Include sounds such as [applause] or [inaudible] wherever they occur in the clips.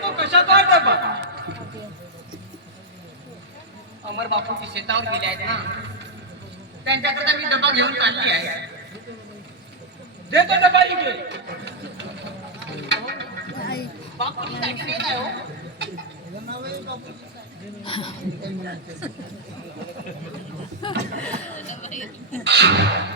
तो कशात आहे डबा अमर बापूची शेतावर गेले आहेत ना. त्यांच्याकरता मी डबा घेऊन चालली आहे. दे तो डबा इकडे बापूची गाडी येत आहे हो? [laughs]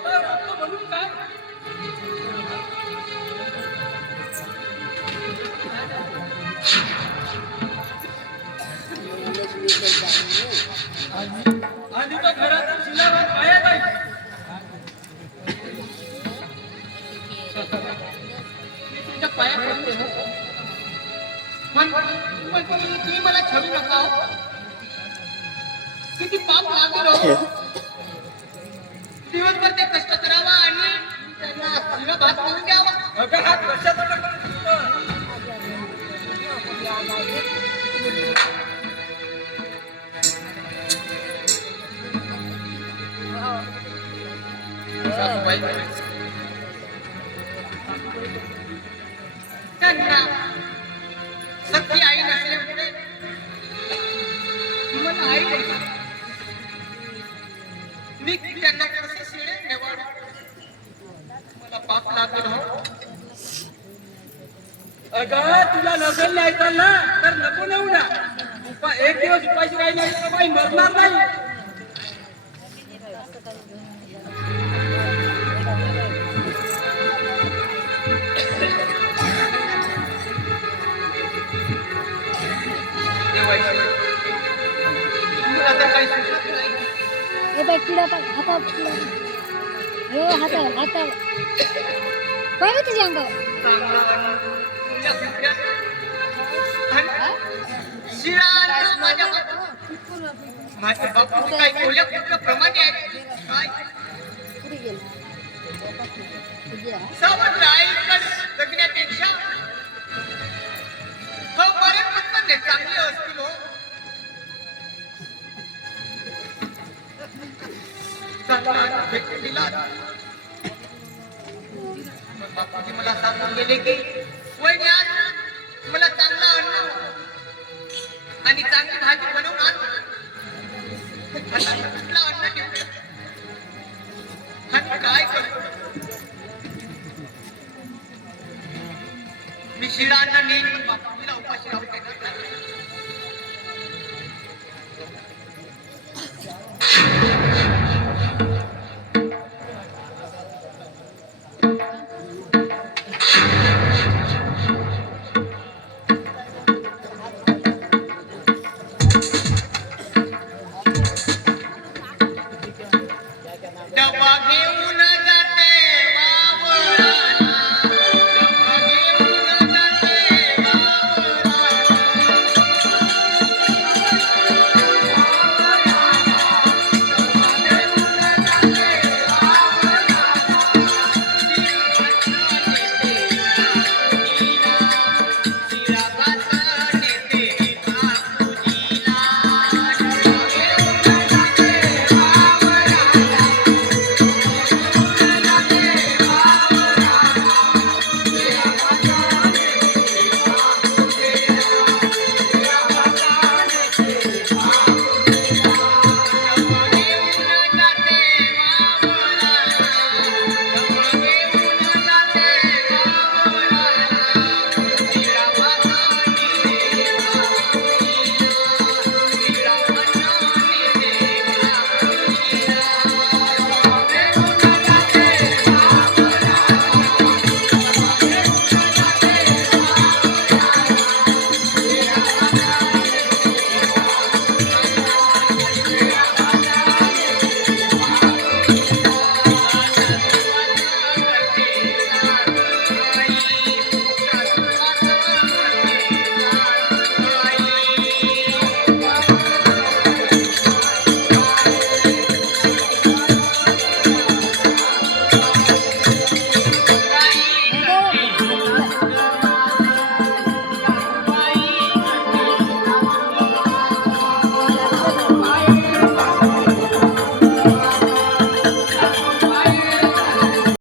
तो शेतावर राहतो म्हणून काय आणि तो घरात शिलावर पायात आहे मी तुमच्या पाया पडते हो पण पण तुम्ही तुम्ही मला छळू नका हो. किती पाप लागेल हो। दिवसभर त्यांना सख्खी आई नसल्यामुळे मला आई मी त्यांना कसं शिळे ठेवावं मला पाप लागेल हो तुला नसेल न्यायचं ना तर नको नेऊ ना. एक दिवस उपाशी काही तर बाई मरणार नाही. देवाची मला तर काही सुचत नाही हे बाई किडा पाय हे पाय तुझ्या अंगावर. माझ्या माझ्या काय काही आहे? बापाजी मला सांगून गेले की वैद्यात मला चांगला अन्न आणि चांगली भाजी बनवून आण कुठला अन्न आणि काय करू मी शिळा अन्न नेईन बापा